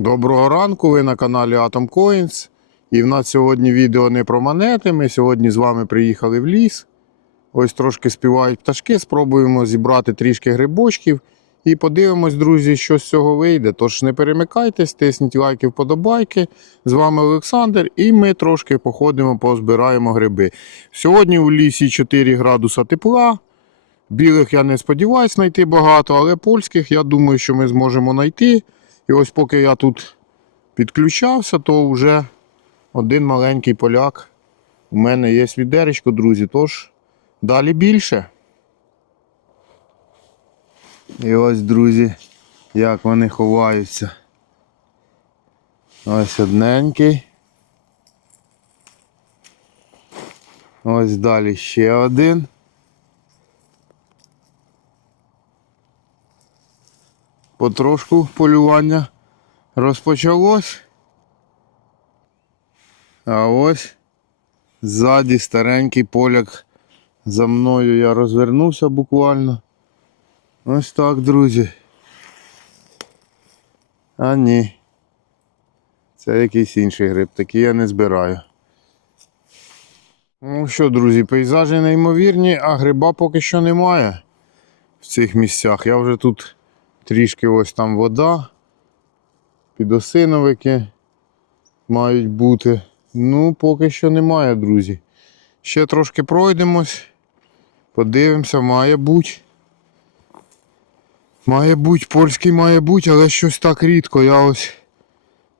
Доброго ранку, ви на каналі Atom Coins. І в нас сьогодні відео не про монети. Ми сьогодні з вами приїхали в ліс. Ось трошки співають пташки, спробуємо зібрати трішки грибочків. І подивимось, друзі, що з цього вийде. Тож не перемикайтесь, тисніть лайки, вподобайки. З вами Олександр, і ми трошки походимо, позбираємо гриби. Сьогодні у лісі 4 градуса тепла. Білих я не сподіваюся знайти багато, але польських я думаю, що ми зможемо знайти. І ось поки я тут підключався, то вже один маленький поляк. У мене є відеречко, друзі, тож далі більше. І ось, друзі, як вони ховаються. Ось одненький. Ось далі ще один. Потрошку полювання розпочалось. А ось ззаді старенький поляк за мною я розвернувся буквально. Ось так, друзі. А ні. Це якийсь інший гриб, такий я не збираю. Ну що, друзі, пейзажі неймовірні, а гриба поки що немає в цих місцях. Я вже тут трішки ось там вода, підосиновики мають бути. Ну, поки що немає, друзі. Ще трошки пройдемось, подивимося, має бути. Має бути, польський має бути, але щось так рідко. Я ось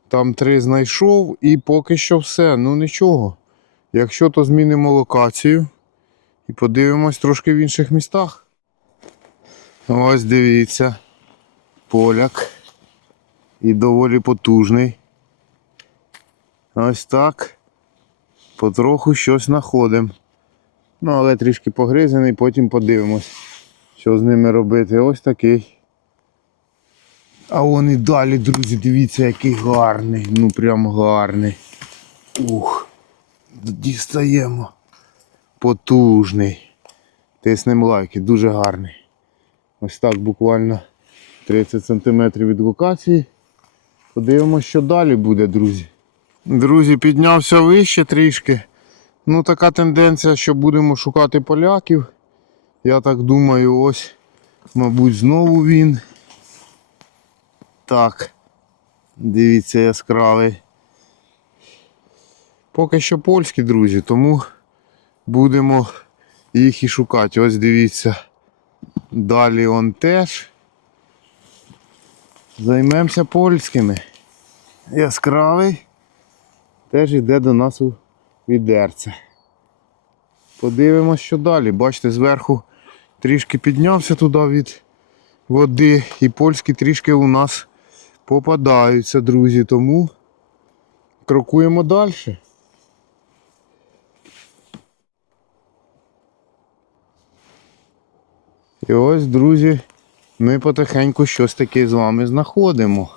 там три знайшов і поки що все. Ну нічого. Якщо то змінимо локацію і подивимось трошки в інших містах. Ось дивіться. Поляк. І доволі потужний. Ось так. Потроху щось знаходимо. Ну, але трішки погризений, потім подивимось, що з ними робити. Ось такий. А вон і далі, друзі, дивіться, який гарний. Ну прям гарний. Ух. Дістаємо. Потужний. Тиснемо лайки, дуже гарний. Ось так буквально 30 см від локації. Подивимось, що далі буде, друзі. Друзі, піднявся вище трішки. Ну, така тенденція, що будемо шукати поляків. Я так думаю, ось, мабуть, знову він. Так. Дивіться, яскравий. Поки що польські, друзі, тому будемо їх і шукати. Ось дивіться. Далі он теж. Займемося польськими. Яскравий теж йде до нас у відерце. Подивимось, що далі. Бачите, зверху трішки піднявся туди від води, і польські трішки у нас попадаються, друзі, тому крокуємо далі. І ось, друзі, ми потихеньку щось таке з вами знаходимо.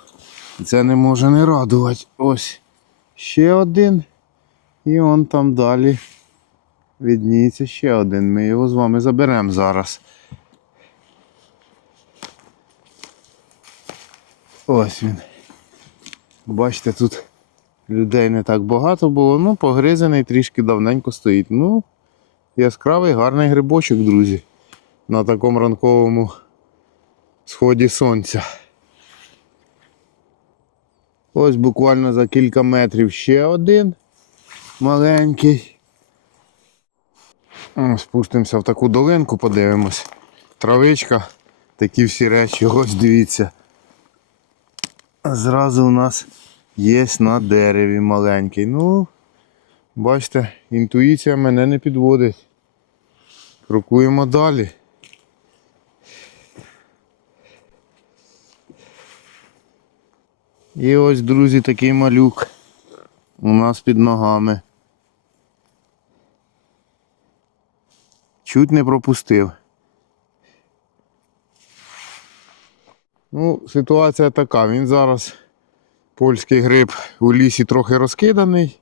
Це не може не радувати. Ось ще один. І он там далі відніється ще один. Ми його з вами заберемо зараз. Ось він. Бачите, тут людей не так багато було, ну погризений трішки давненько стоїть. Ну, яскравий гарний грибочок, друзі на такому ранковому сході сонця. Ось буквально за кілька метрів ще один маленький. Спустимося в таку долинку, подивимось. Травичка, такі всі речі, ось дивіться. Зразу у нас є на дереві маленький. Ну, бачите, інтуїція мене не підводить. Крокуємо далі. І ось, друзі, такий малюк у нас під ногами. Чуть не пропустив. Ну, ситуація така. Він зараз польський гриб у лісі трохи розкиданий.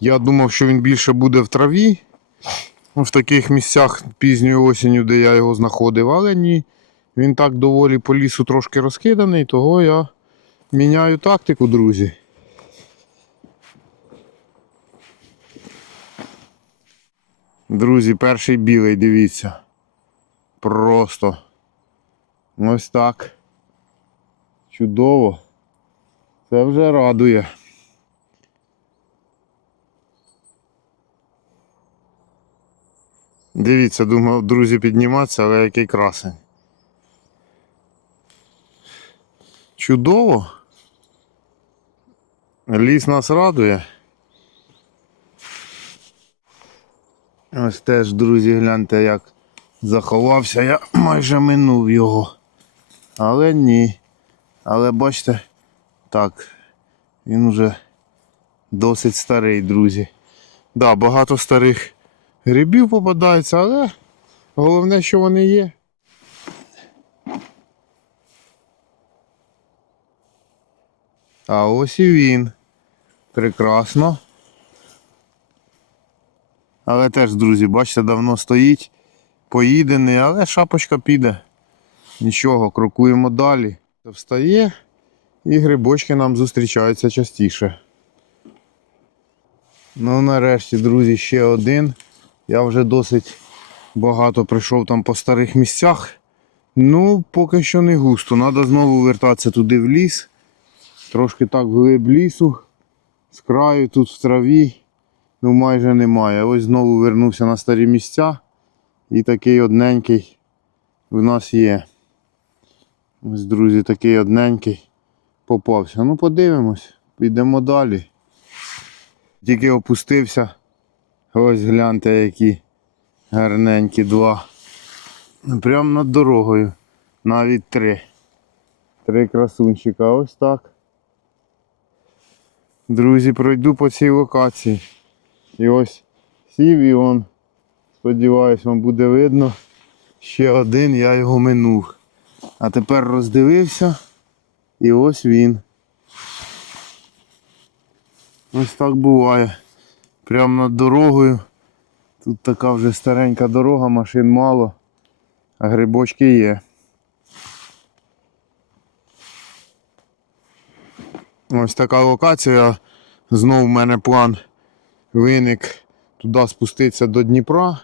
Я думав, що він більше буде в траві. В таких місцях пізньою осінню, де я його знаходив, але ні. Він так доволі по лісу трошки розкиданий, того я Міняю тактику, друзі. Друзі, перший білий, дивіться. Просто. Ось так. Чудово. Це вже радує. Дивіться, думав, друзі, підніматися, але який красень. Чудово. Ліс нас радує. Ось теж, друзі, гляньте, як заховався, я майже минув його. Але ні. Але бачите, так, він вже досить старий, друзі. Да, багато старих грибів попадається, але головне, що вони є. А ось і він. Прекрасно. Але теж, друзі, бачите, давно стоїть, поїдений, але шапочка піде. Нічого, крокуємо далі. Встає і грибочки нам зустрічаються частіше. Ну, нарешті, друзі, ще один. Я вже досить багато прийшов там по старих місцях. Ну, поки що не густо. Треба знову вертатися туди в ліс. Трошки так вглиб лісу. З краю тут в траві. Ну майже немає. Ось знову вернувся на старі місця. І такий одненький в нас є. Ось, друзі, такий одненький попався. Ну, подивимось, підемо далі. Тільки опустився. Ось гляньте, які гарненькі два. Прямо над дорогою. Навіть три. Три красунчика. Ось так. Друзі, пройду по цій локації. І ось сів і он, сподіваюсь, вам буде видно. Ще один, я його минув. А тепер роздивився і ось він. Ось так буває. Прямо над дорогою. Тут така вже старенька дорога, машин мало, а грибочки є. Ось така локація. Знову в мене план виник туди спуститися до Дніпра.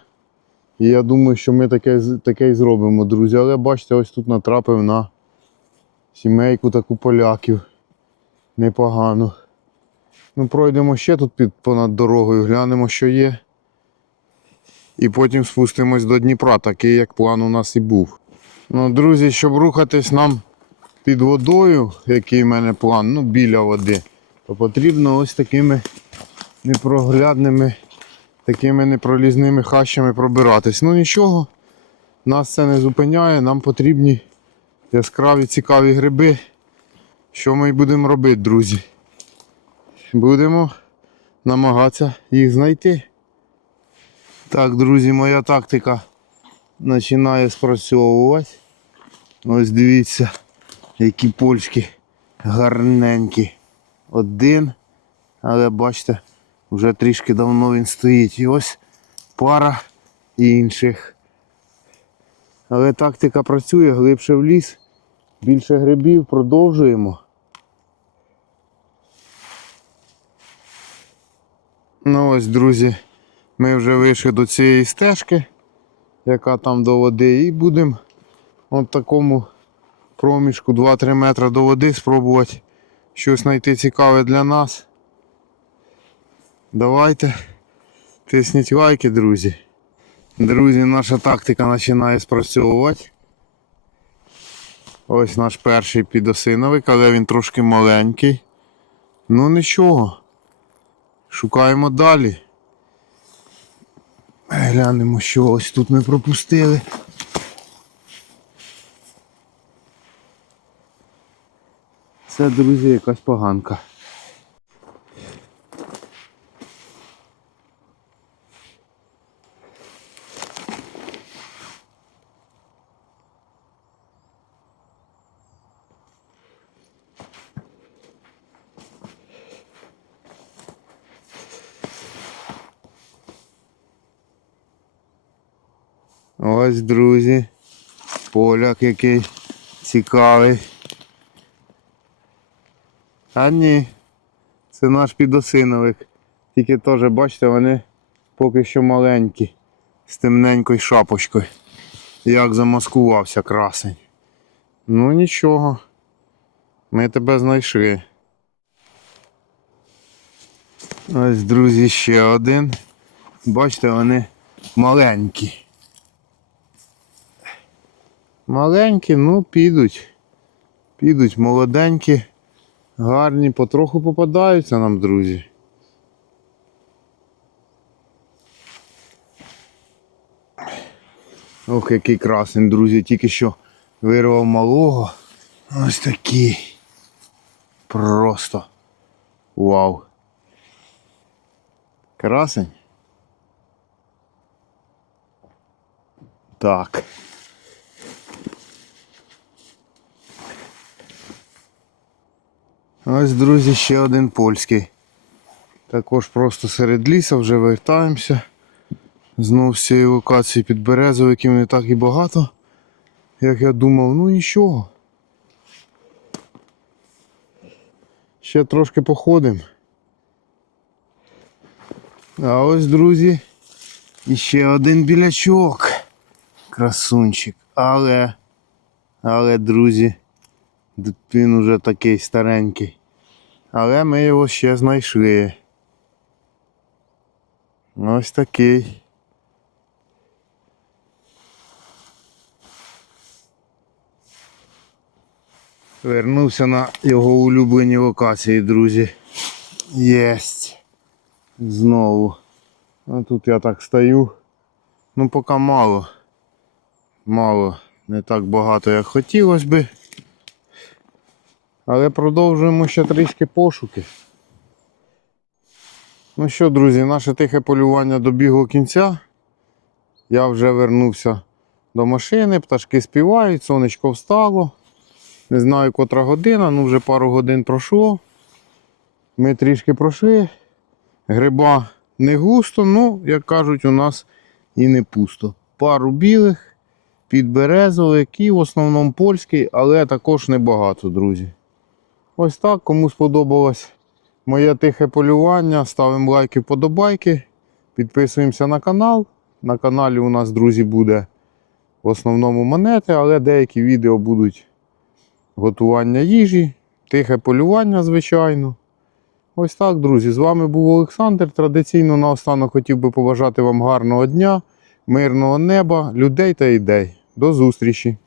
І я думаю, що ми таке, таке і зробимо, друзі. Але бачите, ось тут натрапив на сімейку таку поляків. Непогано. Ну, пройдемо ще тут під понад дорогою, глянемо, що є. І потім спустимось до Дніпра, такий як план у нас і був. Ну, друзі, щоб рухатись нам під водою, який в мене план, ну біля води, то потрібно ось такими непроглядними, такими непролізними хащами пробиратись. Ну нічого, нас це не зупиняє, нам потрібні яскраві цікаві гриби. Що ми будемо робити, друзі? Будемо намагатися їх знайти. Так, друзі, моя тактика починає спрацьовувати. Ось дивіться, які польські гарненькі. Один, але бачите, вже трішки давно він стоїть. І ось пара інших. Але тактика працює, глибше в ліс, більше грибів, продовжуємо. Ну ось, друзі, ми вже вийшли до цієї стежки, яка там до води, і будемо от такому проміжку 2-3 метри до води спробувати щось знайти цікаве для нас. Давайте тисніть лайки, друзі. Друзі, наша тактика починає спрацьовувати. Ось наш перший підосиновик, але він трошки маленький. Ну нічого. Шукаємо далі. Глянемо, що ось тут ми пропустили. Це, друзі, якась поганка. Ось, друзі, поляк який цікавий. А ні. Це наш підосиновик. Тільки теж, бачите, вони поки що маленькі. З темненькою шапочкою. Як замаскувався красень. Ну нічого. Ми тебе знайшли. Ось, друзі, ще один. Бачите, вони маленькі. Маленькі, ну підуть. Підуть молоденькі, гарні, потроху попадаються нам, друзі. Ох, який красень, друзі, тільки що вирвав малого. Ось такий. Просто. Вау. Красень. Так. Ось, друзі, ще один польський. Також просто серед ліса вже вертаємося. Знов з локації під Березовиків не так і багато. Як я думав, ну нічого. Ще трошки походимо. А ось, друзі, іще один білячок. Красунчик. Але, але, друзі, він уже такий старенький. Але ми його ще знайшли. Ось такий. Вернувся на його улюблені локації, друзі. Єсть. Знову. А тут я так стою. Ну, поки мало. Мало. Не так багато, як хотілося би. Але продовжуємо ще трішки пошуки. Ну що, друзі, наше тихе полювання добігло кінця. Я вже вернувся до машини, пташки співають, сонечко встало. Не знаю, котра година, ну вже пару годин пройшло. Ми трішки пройшли. Гриба не густо, ну, як кажуть, у нас і не пусто. Пару білих, підберезовик і в основному польський, але також небагато, друзі. Ось так, кому сподобалось моє тихе полювання, ставимо лайки, вподобайки, підписуємося на канал. На каналі у нас, друзі, буде в основному монети, але деякі відео будуть готування їжі, тихе полювання, звичайно. Ось так, друзі. З вами був Олександр. Традиційно наостанок хотів би побажати вам гарного дня, мирного неба, людей та ідей. До зустрічі!